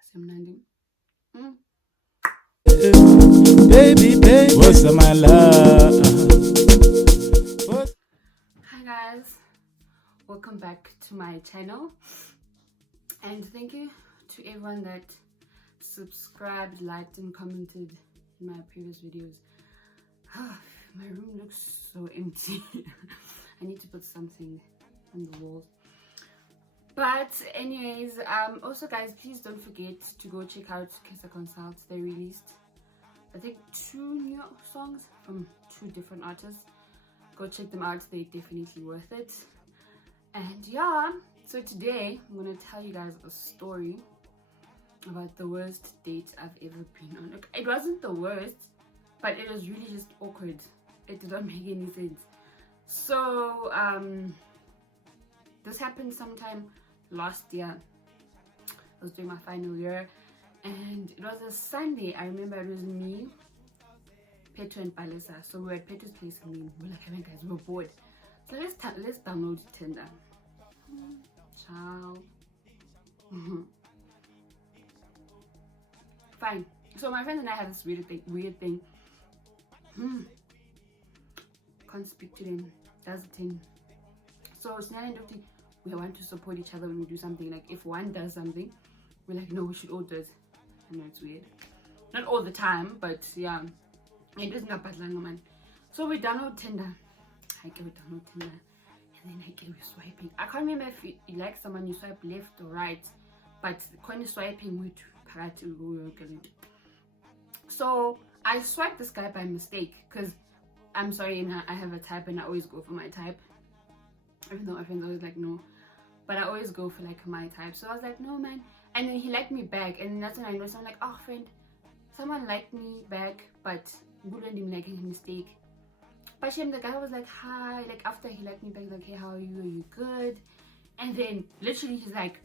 Asemnandi. Baby, baby, what's my love? Hi guys, welcome back to my channel, and thank you to everyone that subscribed, liked and commented in my previous videos. My room looks so empty. I need to put something on the walls. But anyways, also guys, please don't forget to go check out Kesa Consult. They released, I think, 2 new songs from 2 different artists. Go check them out, they're definitely worth it. And yeah, so today I'm gonna tell you guys a story about the worst date I've ever been on. Look, it wasn't the worst, but it was really just awkward. It didn't make any sense. So this happened sometime last year. I was doing my final year and it was a Sunday. I remember it was me, Petro and Palisa. So we were at Petro's place and we were like, hey guys, we were bored. So let's download Tinder. Ciao. Fine. So my friend and I had this weird thing. Can't speak to them. That's the thing. So we want to support each other when we do something. Like if one does something, we're like, no, we should all do it. I know it's weird. Not all the time, but yeah. It doesn't happen long, man. So we download Tinder. I go download Tinder. And then I go swiping. I can't remember if you like someone, you swipe left or right. But when you're swiping with so I swiped this guy by mistake because I'm sorry, I have a type and I always go for my type. Even though my friends always like no, but I always go for like my type. So I was like, no man. And then he liked me back, and that's when I know. So I'm like, oh friend, someone liked me back, but wouldn't even like a mistake. But the guy was like, hi, like after he liked me back, like, hey, how are you? Are you good? And then literally he's like,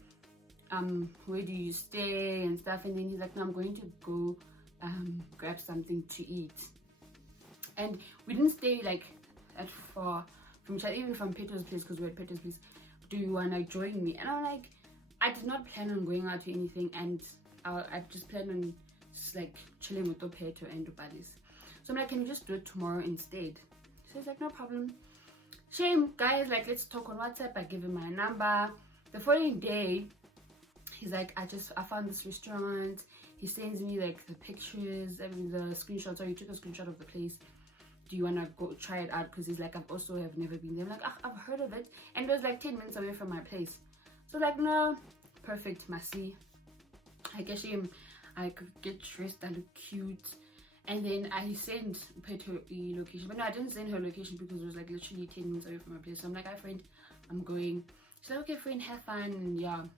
where do you stay and stuff? And then he's like, no, I'm going to go grab something to eat. And we didn't stay like that far from each other, even from Petro's place, because we're at Petro's place. Do you wanna join me? And I'm like, I did not plan on going out to anything, and I just planned on just like chilling with Petro and Ubalis. So I'm like, can we just do it tomorrow instead? So he's like, no problem. Shame, guys, like let's talk on WhatsApp. I give him my number. The following day, he's like, I found this restaurant. He sends me like the pictures, I mean the screenshots. So he took a screenshot of the place. Do you want to go try it out? Because he's like, I've also have never been there. I'm like, I've heard of it. And it was like 10 minutes away from my place. So like, no, perfect, Masi. I guess him, I could get dressed, I look cute. And then I sent Petro the location. But no, I didn't send her location because it was like literally 10 minutes away from my place. So I'm like, hi friend, I'm going. She's like, okay friend, have fun. And yeah,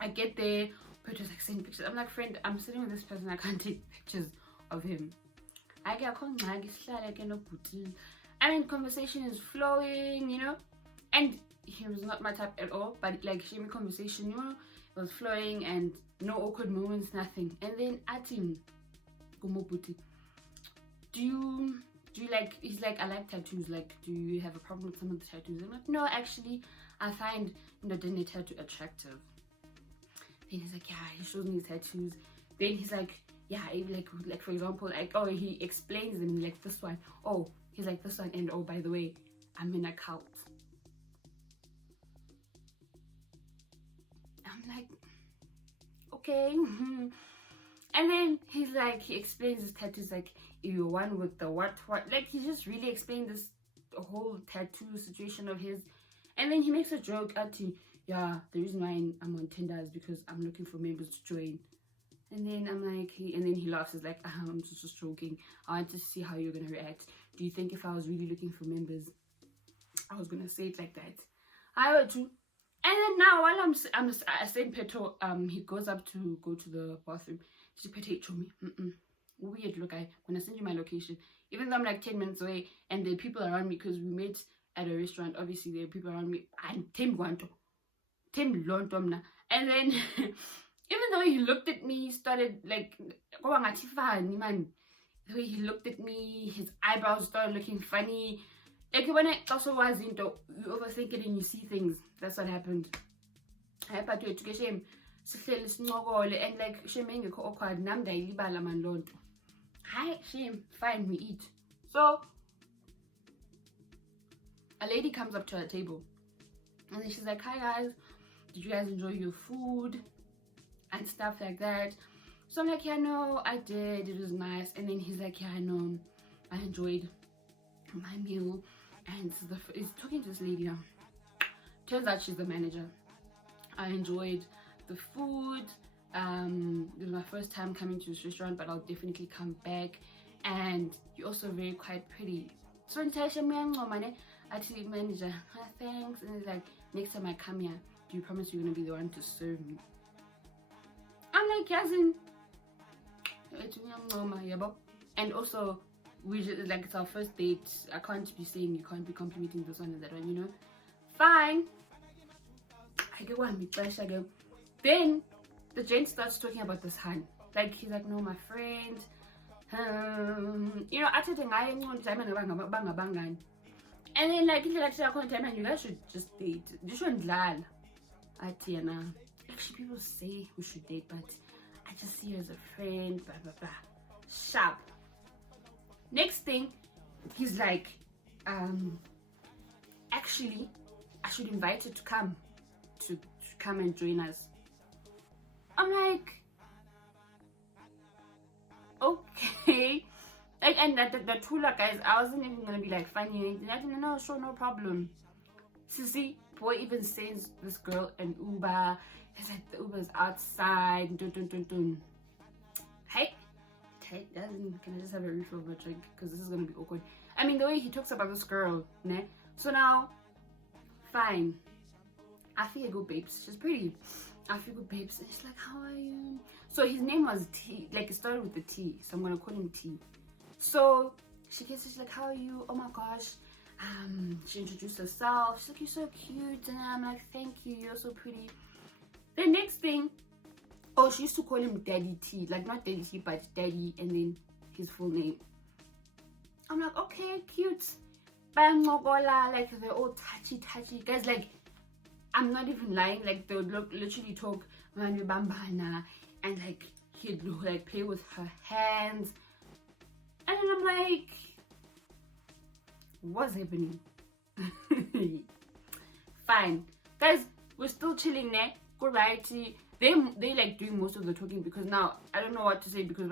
I get there. Petro's like, send pictures. I'm like, friend, I'm sitting with this person, I can't take pictures of him. I mean, conversation is flowing, you know, and he was not my type at all, but like shame conversation, you know, it was flowing and no awkward moments, nothing. And then at him, do you like, he's like, I like tattoos, like do you have a problem with some of the tattoos? I'm like, no, actually I find the tattoo attractive. Then he's like, yeah, he shows me his tattoos. Then he's like, yeah, like for example, like, oh, he explains them, like this one, oh, he's like this one, and oh, by the way, I'm in a cult. I'm like, okay. And then he's like, he explains his tattoos, like, you're one with the what, like he just really explained this whole tattoo situation of his. And then he makes a joke at him, yeah, the reason why I'm on Tinder is because I'm looking for members to join. And then I'm like, and then he laughs. He's like, I'm just joking. I want to see how you're gonna react. Do you think if I was really looking for members, I was gonna say it like that? I would too. And then now while I said Petro, he goes up to go to the bathroom. She Petro me, weird. Look, I'm gonna send you my location. Even though I'm like 10 minutes away, and there are people around me because we met at a restaurant. Obviously, there are people around me. And Tim Lontomna, and then. Even though he looked at me, he started like, the way he looked at me, his eyebrows started looking funny. Like when it also was, you overthink it and you see things. That's what happened. hayi but wethu ke shame sihleli sincokole and like shame engekho awkward nami ndayilibala man loo nto. Hayi shame, fine, we eat. So a lady comes up to her table and then she's like, hi guys, did you guys enjoy your food and stuff like that? So I'm like, yeah, no, I did, it was nice. And then he's like, yeah, I know, I enjoyed my meal. And he's talking to this lady now. Turns out she's the manager. I enjoyed the food. It was my first time coming to this restaurant, but I'll definitely come back. And you're also very quite pretty. So I tell the manager, thanks. And he's like, next time I come here, do you promise you're gonna be the one to serve me? I'm like, Yasin. And also, we just, like, it's our first date. I can't be saying you can't be complimenting this one and that one, you know. Fine. I go on, I go. Then the gent starts talking about this hand. Like, he's like, no, my friend. You know, I said, and then like, you guys should just date. You shouldn't lie. Actually, people say we should date, but I just see you as a friend. Blah blah blah. Sharp. Next thing, he's like, actually, I should invite her to come and join us. I'm like, okay. Like, and the Tula guys, I wasn't even gonna be like funny or anything. I didn't know, sure, no problem. See, boy even sends this girl an Uber. He's like, the Uber's outside. Dun. Hey, can I just have a refill of a drink? Because this is gonna be awkward. I mean, the way he talks about this girl, ne? So now, fine. I feel good, babes. She's pretty. I feel good, babes. And she's like, how are you? So his name was T. Like, it started with the T. So I'm gonna call him T. So she's like, how are you? Oh my gosh. She introduced herself. She's like, you're so cute. And I'm like, thank you. You're so pretty. The next thing, oh, she used to call him Daddy T. Like, not Daddy T, but Daddy, and then his full name. I'm like, okay, cute. Like, they're all touchy. Guys, like, I'm not even lying. Like, they would literally talk, and like, he'd like play with her hands. And then I'm like, what's happening? Fine. Guys, we're still chilling there. Go right. They like doing most of the talking because now I don't know what to say because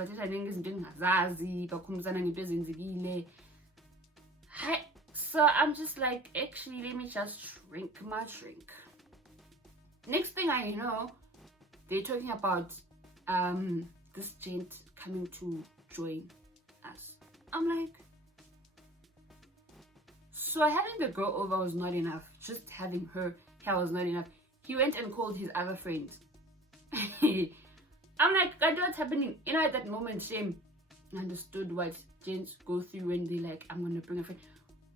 so I'm just like, actually, let me just shrink my shrink. Next thing I know, they're talking about this gent coming to join us. I'm like, so having the girl over was not enough. Just having her here was not enough. He went and called his other friends. I'm like, God, what's happening? You know, at that moment, shame. I understood what gents go through when they like, I'm gonna bring a friend.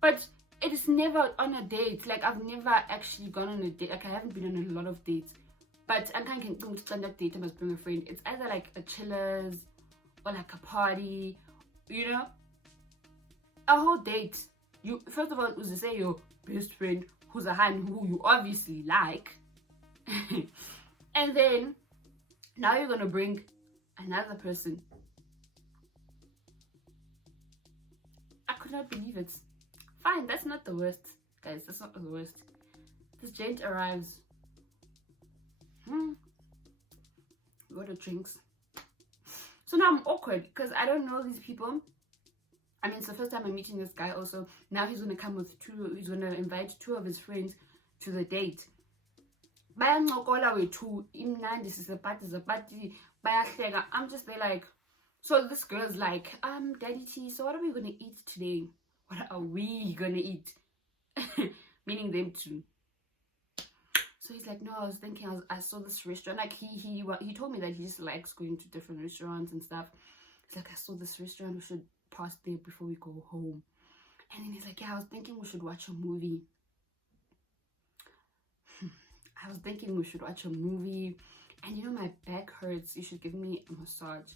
But it is never on a date. Like, I've never actually gone on a date. Like, I haven't been on a lot of dates. But I can't stand that date. I must bring a friend. It's either like a chillers or like a party, you know, a whole date. You first of all was to say your best friend who's a hand who you obviously like, and then now you're gonna bring another person. I could not believe it. Fine, that's not the worst, guys. That's not the worst. This gent arrives. We order drinks. So now I'm awkward because I don't know these people. I mean, it's the first time I'm meeting this guy also. Now he's going to come with he's going to invite two of his friends to the date. I'm just there like, so this girl's like, Daddy T, so what are we going to eat today? What are we going to eat? Meaning them two. So he's like, no, I was thinking, I saw this restaurant. Like, he told me that he just likes going to different restaurants and stuff. He's like, I saw this restaurant, we should pass there before we go home. And then he's like, yeah, I was thinking we should watch a movie. And you know, my back hurts. You should give me a massage.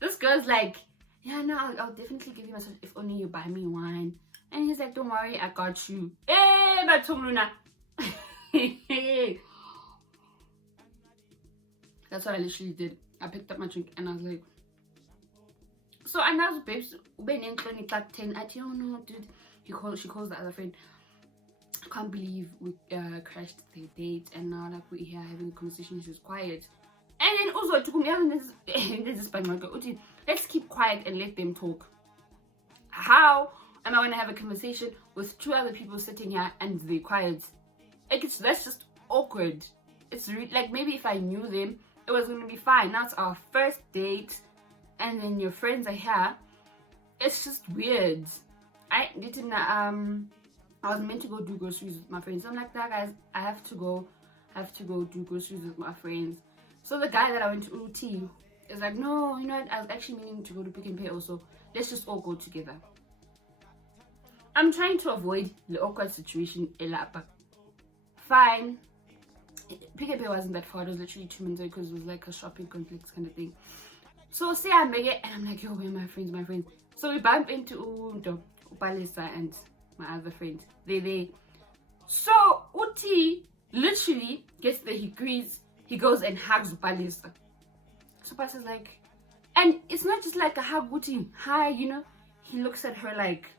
This girl's like, yeah, no, I'll definitely give you a massage if only you buy me wine. And he's like, don't worry, I got you. Hey, remember Tumluna. That's what I literally did. I picked up my drink and I was like, so I know babes when in clinic at 10. I don't know, dude. She calls the other friend. I can't believe we crashed the date and now like we're here having a conversation. She's quiet. And then also to come this let's keep quiet and let them talk. How am I gonna have a conversation with two other people sitting here and they're quiet? Like that's just awkward. It's like maybe if I knew them, it was gonna be fine. Now it's our first date, and then your friends are here. It's just weird. I didn't. I was meant to go do groceries with my friends. So I'm like, that guys, I have to go do groceries with my friends. So the guy that I went to OT is like, no, you know what? I was actually meaning to go to Pick and Pay also. Let's just all go together. I'm trying to avoid the awkward situation. Fine. Pick and Pay wasn't that far. It was literally 2 minutes away because it was like a shopping complex kind of thing. So say I make it and I'm like, yo, where are my friends? So we bump into Palisa and my other friend. They. So Uti literally gets there, he agrees, he goes and hugs Palisa. So Palisa's like, and it's not just like a hug, Uti, hi, you know. He looks at her like,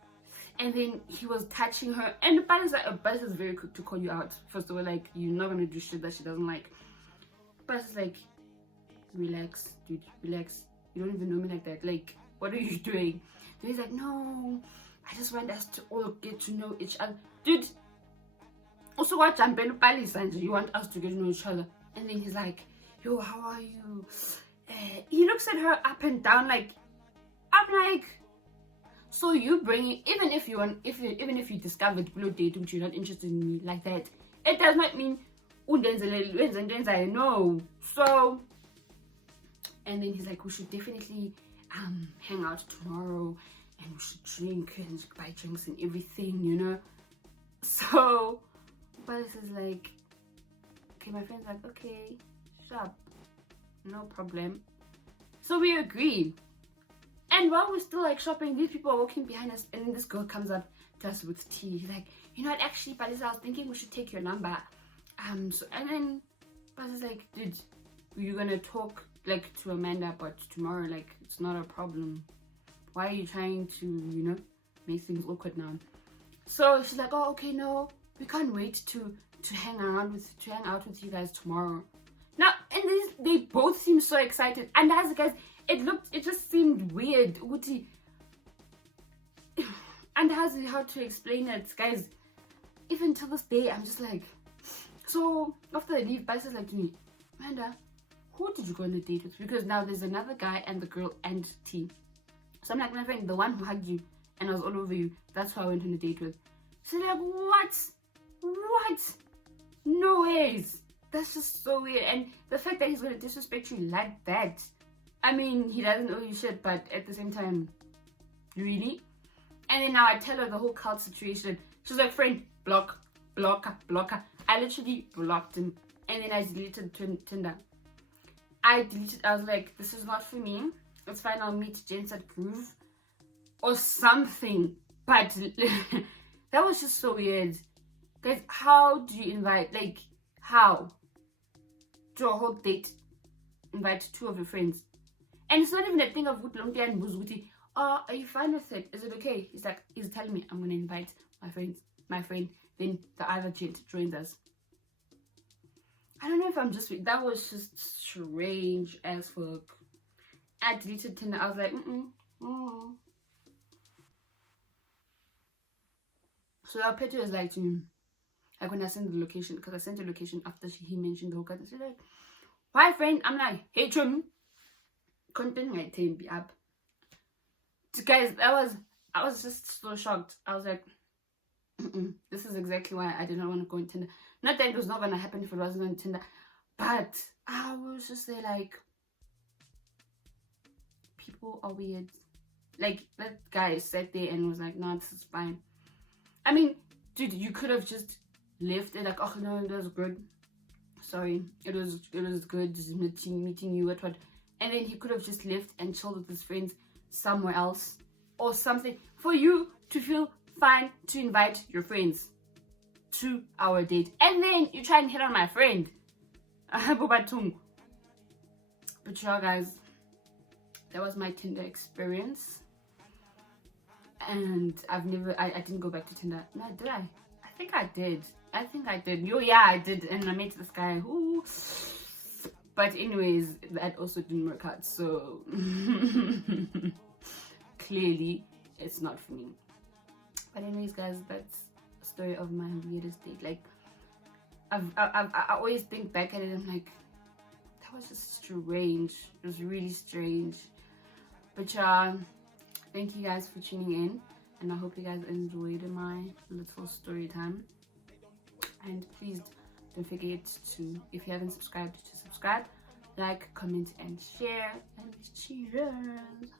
and then he was touching her. And Palisa's very quick to call you out. First of all, like, you're not gonna do shit that she doesn't like. Palisa's like, relax, dude, relax. You don't even know me like that. Like, what are you doing? And he's like, no, I just want us to all get to know each other. Dude, also what you want us to get to know each other. And then he's like, yo, how are you? He looks at her up and down like, I'm like, so you bring, even if you discovered blue date which you're not interested in me like that, it does not mean no. So, and then he's like, we should definitely hang out tomorrow and we should drink and buy drinks and everything, you know. So Palace is like, okay, my friend's like, okay, sharp, no problem. So we agree. And while we're still like shopping, these people are walking behind us, and then this girl comes up to us with tea. He's like, you know what, actually, Palisa, I was thinking we should take your number. So, and then Palisa's like, dude, you're gonna talk like to Amanda, but tomorrow, like, it's not a problem. Why are you trying to, you know, make things awkward now? So she's like, oh, okay, no, we can't wait to hang out with you guys tomorrow. Now, and they both seem so excited, and as the guys, it just seemed weird, Uti. And how to explain it, guys? Even till this day, I'm just like, so after they leave, Palisa's like to me, Amanda, who did you go on a date with? Because now there's another guy and the girl and T. So I'm like, my friend, the one who hugged you and was all over you, that's who I went on a date with. So they're like, what? No ways. That's just so weird. And the fact that he's gonna disrespect you like that, I mean, he doesn't owe you shit, but at the same time, really? And then now I tell her the whole cult situation. She's like, friend, blocker. I literally blocked him. And then I deleted Tinder. I was like, this is not for me. It's fine, I'll meet Jens at Groove or something. But that was just so weird. Guys, how do you invite, like, how? To a whole date, invite two of your friends. And it's not even a thing of Wutlonke and Buzuti. Oh, are you fine with it? Is it okay? He's telling me I'm gonna invite my friend. Then the other gent joins us. I don't know if I'm just, that was just strange as fuck. I deleted Tinder. I was like, So our Petro was like to me, like when I sent the location, because I sent the location after he mentioned the whole cut. She's like, why friend? I'm like, hey Trim. Content my team be up. Guys, I was just so shocked. I was like, this is exactly why I did not want to go on Tinder. Not that it was not gonna happen if it wasn't on Tinder, but I was just there like, people are weird. Like, that guy sat there and was like, no, this is fine. I mean, dude, you could have just left it like, oh no, it was good. Sorry, it was good just meeting you, what. And then he could have just left and chilled with his friends somewhere else or something for you to feel fine to invite your friends 2-hour date, and then you try and hit on my friend. But yeah, guys, that was my Tinder experience. And I didn't go back to Tinder. No, did I? I think I did. Yeah, I did. And I met this guy who... But anyways, that also didn't work out. So clearly, it's not for me. But anyways, guys, that's a story of my weirdest date. Like, I always think back at it, I'm like, that was just strange. It was really strange. But thank you guys for tuning in, and I hope you guys enjoyed my little story time. And please don't forget to, if you haven't subscribed, to subscribe, like, comment, and share. And cheers!